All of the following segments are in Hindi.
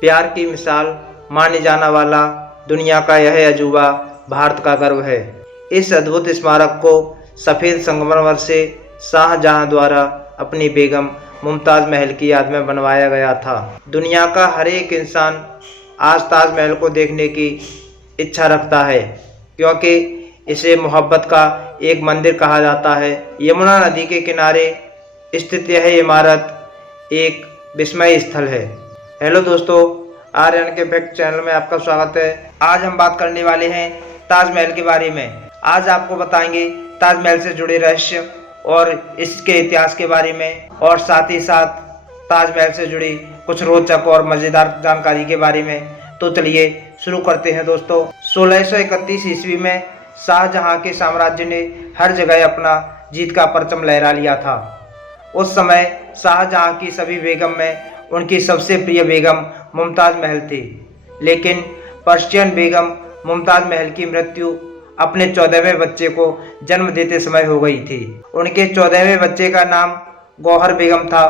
प्यार की मिसाल माने जाने वाला दुनिया का यह अजूबा भारत का गर्व है। इस अद्भुत स्मारक को सफ़ेद संगमरमर से शाहजहां द्वारा अपनी बेगम मुमताज़ महल की याद में बनवाया गया था। दुनिया का हर एक इंसान आज ताजमहल को देखने की इच्छा रखता है, क्योंकि इसे मोहब्बत का एक मंदिर कहा जाता है। यमुना नदी के किनारे स्थित यह इमारत एक विस्मय स्थल है। हेलो दोस्तों, आर्यन के फैक्ट चैनल में आपका स्वागत है। आज हम बात करने वाले हैं ताजमहल के बारे में। आज आपको बताएंगे ताजमहल से जुड़े रहस्य और इसके इतिहास के बारे में, और साथ ही साथ ताजमहल से जुड़ी कुछ रोचक और मज़ेदार जानकारी के बारे में। तो चलिए शुरू करते हैं दोस्तों। 1631 ईस्वी में शाहजहां के साम्राज्य ने हर जगह अपना जीत का परचम लहरा लिया था। उस समय शाहजहां की सभी बेगम में उनकी सबसे प्रिय बेगम मुमताज़ महल थी, लेकिन पर्शियन बेगम मुमताज़ महल की मृत्यु अपने 14वें बच्चे को जन्म देते समय हो गई थी। उनके 14वें बच्चे का नाम गौहर बेगम था।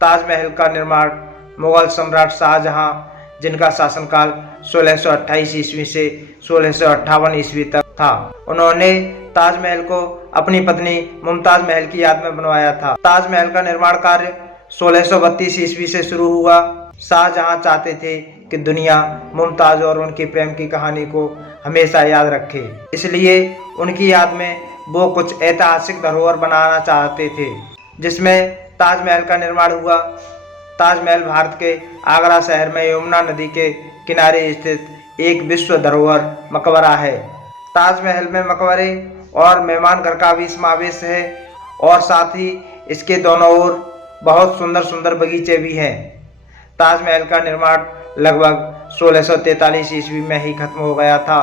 ताजमहल का निर्माण मुगल सम्राट शाहजहां, जिनका शासनकाल 1628 ईस्वी से 1658 ईस्वी तक था, उन्होंने ताजमहल को अपनी पत्नी मुमताज़ महल की याद में बनवाया था। ताजमहल का निर्माण कार्य 1632 ईस्वी से शुरू हुआ। शाहजहां चाहते थे कि दुनिया मुमताज़ और उनके प्रेम की कहानी को हमेशा याद रखे, इसलिए उनकी याद में वो कुछ ऐतिहासिक धरोहर बनाना चाहते थे, जिसमें ताजमहल का निर्माण हुआ। ताजमहल भारत के आगरा शहर में यमुना नदी के किनारे स्थित एक विश्व धरोहर मकबरा है। ताजमहल में मकबरे और मेहमान घर का भी समावेश है, और साथ ही इसके दोनों ओर बहुत सुंदर सुंदर बगीचे भी हैं। ताजमहल का निर्माण लगभग 1643 ईस्वी में ही खत्म हो गया था,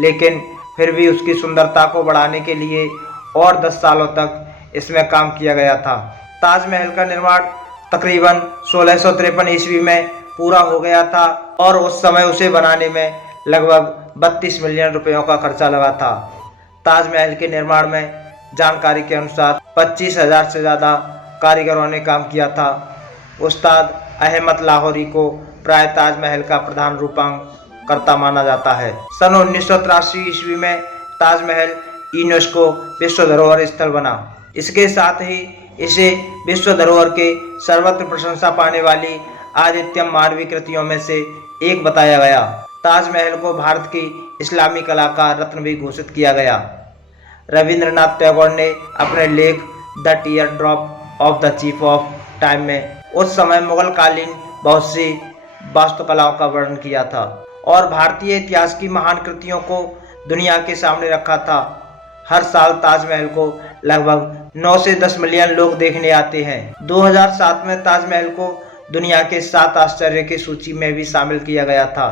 लेकिन फिर भी उसकी सुंदरता को बढ़ाने के लिए और 10 सालों तक इसमें काम किया गया था। ताजमहल का निर्माण तकरीबन 1653 ईस्वी में पूरा हो गया था, और उस समय उसे बनाने में लगभग 32 मिलियन रुपयों का खर्चा लगा था। ताजमहल के निर्माण में जानकारी के अनुसार 25,000 से ज़्यादा कारीगरों ने काम किया था। उस्ताद अहमद लाहौरी को प्राय ताजमहल का प्रधान रूपांकर्ता माना जाता है। सन 1983 ईस्वी में ताजमहल यूनेस्को विश्व धरोहर स्थल बना। इसके साथ ही इसे विश्व धरोहर के सर्वत्र प्रशंसा पाने वाली आदित्यम मानवीय कृतियों में से एक बताया गया। ताजमहल को भारत की इस्लामी कला का रत्न भी घोषित किया गया। रविंद्रनाथ टैगोर ने अपने लेख the tier drop of the chief of time में उस समय मुगल कालीन बहुत सी वास्तुकलाओं का वर्णन किया था, और भारतीय इतिहास की महान कृतियों को दुनिया के सामने रखा था। हर साल ताजमहल को लगभग 9 से 10 मिलियन लोग देखने आते हैं। 2007 में ताजमहल को दुनिया के 7 आश्चर्य की सूची में भी शामिल किया गया था।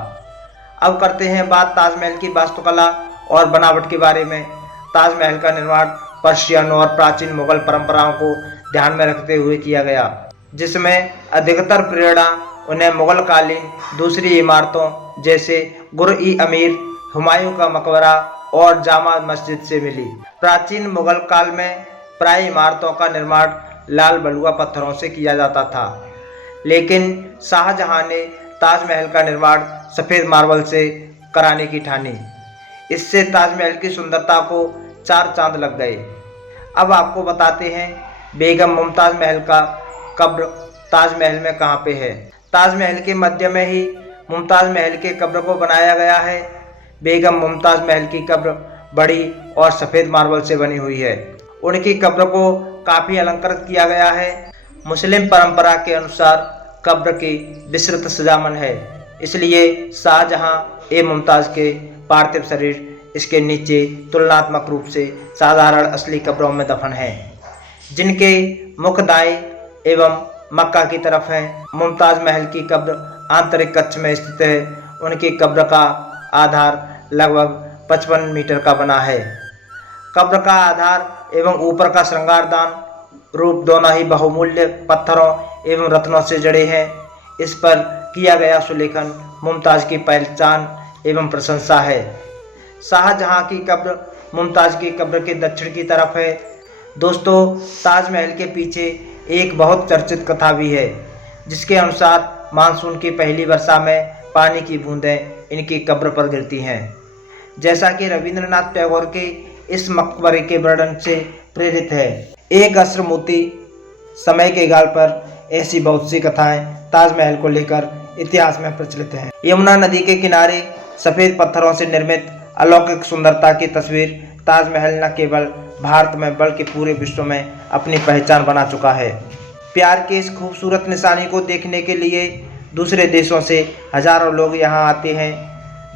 अब करते हैं बात ताजमहल की वास्तुकला और बनावट के बारे में। ताजमहल का निर्माण पर्शियन और प्राचीन मुगल परंपराओं को ध्यान में रखते हुए किया गया, जिसमें अधिकतर प्रेरणा उन्हें मुगल कालीन दूसरी इमारतों जैसे गुर-ई-अमीर, हुमायूं का मकबरा और जामा मस्जिद से मिली। प्राचीन मुगल काल में प्राय इमारतों का निर्माण लाल बलुआ पत्थरों से किया जाता था, लेकिन शाहजहां ने ताजमहल का निर्माण सफ़ेद मार्बल से कराने की ठानी। इससे ताजमहल की सुंदरता को 4 चांद लग गए। अब आपको बताते हैं बेगम मुमताज़ महल का कब्र ताजमहल में कहाँ पे है। ताजमहल के मध्य में ही मुमताज़ महल के कब्र को बनाया गया है। बेगम मुमताज़ महल की कब्र बड़ी और सफ़ेद मार्बल से बनी हुई है। उनकी कब्र को काफ़ी अलंकृत किया गया है। मुस्लिम परंपरा के अनुसार कब्र की विस्तृत सजामन है, इसलिए शाहजहां ए मुमताज़ के पार्थिव शरीर इसके नीचे तुलनात्मक रूप से साधारण असली कब्रों में दफन है, जिनके मुख दाएं एवं मक्का की तरफ है। मुमताज़ महल की कब्र आंतरिक कक्ष में स्थित है। उनकी कब्र का आधार लगभग 55 मीटर का बना है। कब्र का आधार एवं ऊपर का श्रृंगारदान रूप दोनों ही बहुमूल्य पत्थरों एवं रत्नों से जड़े हैं। इस पर किया गया सुलेखन मुमताज़ की पहचान एवं प्रशंसा है। शाहजहां की कब्र मुमताज़ की कब्र के दक्षिण की तरफ है। दोस्तों, ताजमहल के पीछे एक बहुत चर्चित कथा भी है, जिसके अनुसार मानसून की पहली वर्षा में पानी की बूंदें इनकी कब्र पर गिरती हैं। जैसा कि रविंद्रनाथ टैगोर के इस मकबरे के वर्णन से प्रेरित है। एक अस्र मोती समय के गाल पर, ऐसी बहुत सी कथाएं ताजमहल को लेकर इतिहास में प्रचलित हैं। यमुना नदी के किनारे सफ़ेद पत्थरों से निर्मित अलौकिक सुंदरता की तस्वीर ताजमहल न केवल भारत में बल्कि पूरे विश्व में अपनी पहचान बना चुका है। प्यार की इस खूबसूरत निशानी को देखने के लिए दूसरे देशों से हजारों लोग यहाँ आते हैं।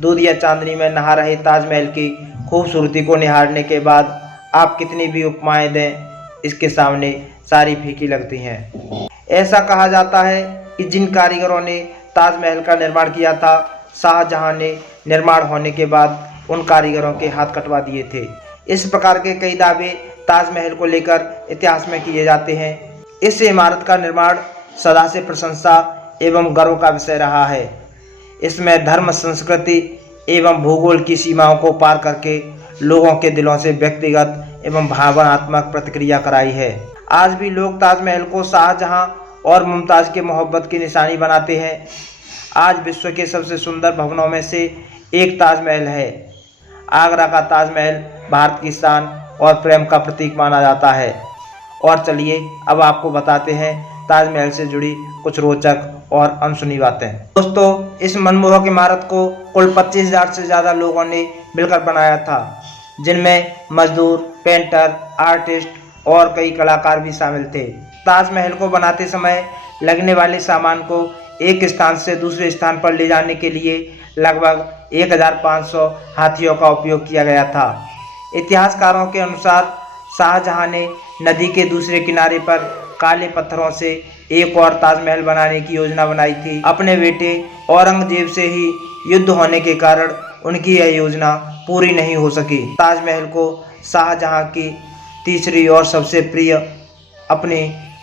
दूध या चांदनी में नहा रहे ताजमहल की खूबसूरती को निहारने के बाद आप कितनी भी उपमाएं दें, इसके सामने सारी फीकी लगती हैं। ऐसा कहा जाता है कि जिन कारीगरों ने ताजमहल का निर्माण किया था, शाहजहां ने निर्माण होने के बाद उन कारीगरों के हाथ कटवा दिए थे। इस प्रकार के कई दावे ताजमहल को लेकर इतिहास में किए जाते हैं। इस इमारत का निर्माण सदा से प्रशंसा एवं गर्व का विषय रहा है। इसमें धर्म, संस्कृति एवं भूगोल की सीमाओं को पार करके लोगों के दिलों से व्यक्तिगत एवं भावनात्मक प्रतिक्रिया कराई है। आज भी लोग ताजमहल को शाहजहां और मुमताज़ के मोहब्बत की निशानी बनाते हैं। आज विश्व के सबसे सुंदर भवनों में से एक ताजमहल है। आगरा का ताजमहल भारत की शान और प्रेम का प्रतीक माना जाता है। और चलिए अब आपको बताते हैं ताजमहल से जुड़ी कुछ रोचक और अनसुनी बातें। दोस्तों, इस मनमोहक इमारत को कुल 25,000 से ज़्यादा लोगों ने मिलकर बनाया था, जिनमें मजदूर, पेंटर, आर्टिस्ट और कई कलाकार भी शामिल थे। ताजमहल को बनाते समय लगने वाले सामान को एक स्थान से दूसरे स्थान पर ले जाने के लिए लगभग 1500 हाथियों का उपयोग किया गया था। इतिहासकारों के अनुसार शाहजहां ने नदी के दूसरे किनारे पर काले पत्थरों से एक और ताजमहल बनाने की योजना बनाई थी। अपने बेटे औरंगजेब से ही युद्ध होने के कारण उनकी यह योजना पूरी नहीं हो सकी। ताजमहल को शाहजहां की तीसरी और सबसे प्रिय अपनी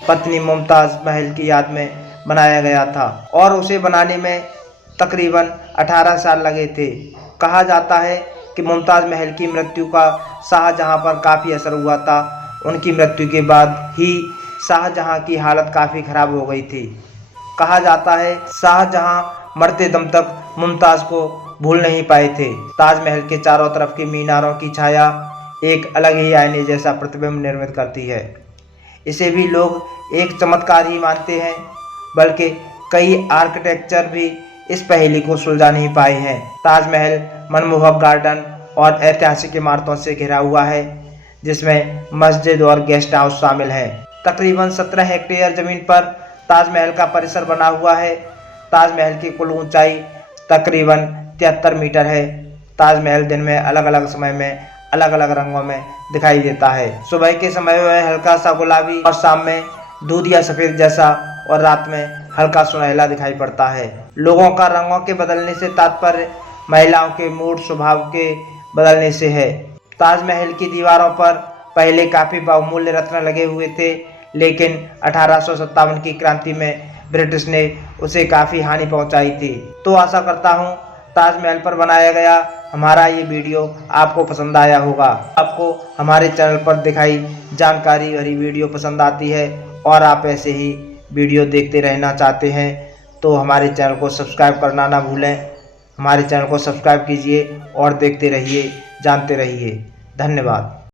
पत्नी मुमताज़ महल की याद में बनाया गया था और उसे बनाने में तकरीबन 18 साल लगे थे। कहा जाता है कि मुमताज़ महल की मृत्यु का शाहजहां पर काफ़ी असर हुआ था। उनकी मृत्यु के बाद ही शाहजहां की हालत काफ़ी ख़राब हो गई थी। कहा जाता है शाहजहां मरते दम तक मुमताज़ को भूल नहीं पाए थे। ताजमहल के चारों तरफ की मीनारों की छाया एक अलग ही आईने जैसा प्रतिबिंब निर्मित करती है। इसे भी लोग एक चमत्कार ही मानते हैं, बल्कि कई आर्किटेक्चर भी इस पहेली को सुलझा नहीं पाए हैं। ताजमहल मनमोहक गार्डन और ऐतिहासिक इमारतों से घिरा हुआ है, जिसमें मस्जिद और गेस्ट हाउस शामिल हैं। तकरीबन 17 हेक्टेयर ज़मीन पर ताजमहल का परिसर बना हुआ है। ताजमहल की कुल ऊंचाई तकरीबन 73 मीटर है। ताजमहल दिन में अलग अलग समय में अलग अलग रंगों में दिखाई देता है। सुबह के समय में हल्का सा गुलाबी और शाम में दूध या सफ़ेद जैसा और रात में हल्का सुनहला दिखाई पड़ता है। लोगों का रंगों के बदलने से तात्पर्य महिलाओं के मूड स्वभाव के बदलने से है। ताजमहल की दीवारों पर पहले काफ़ी बहुमूल्य रत्न लगे हुए थे, लेकिन 1857 की क्रांति में ब्रिटिश ने उसे काफ़ी हानि पहुंचाई थी। तो आशा करता हूं ताजमहल पर बनाया गया हमारा ये वीडियो आपको पसंद आया होगा। आपको हमारे चैनल पर दिखाई जानकारी भरी वीडियो पसंद आती है और आप ऐसे ही वीडियो देखते रहना चाहते हैं तो हमारे चैनल को सब्सक्राइब करना ना भूलें। हमारे चैनल को सब्सक्राइब कीजिए और देखते रहिए, जानते रहिए। धन्यवाद।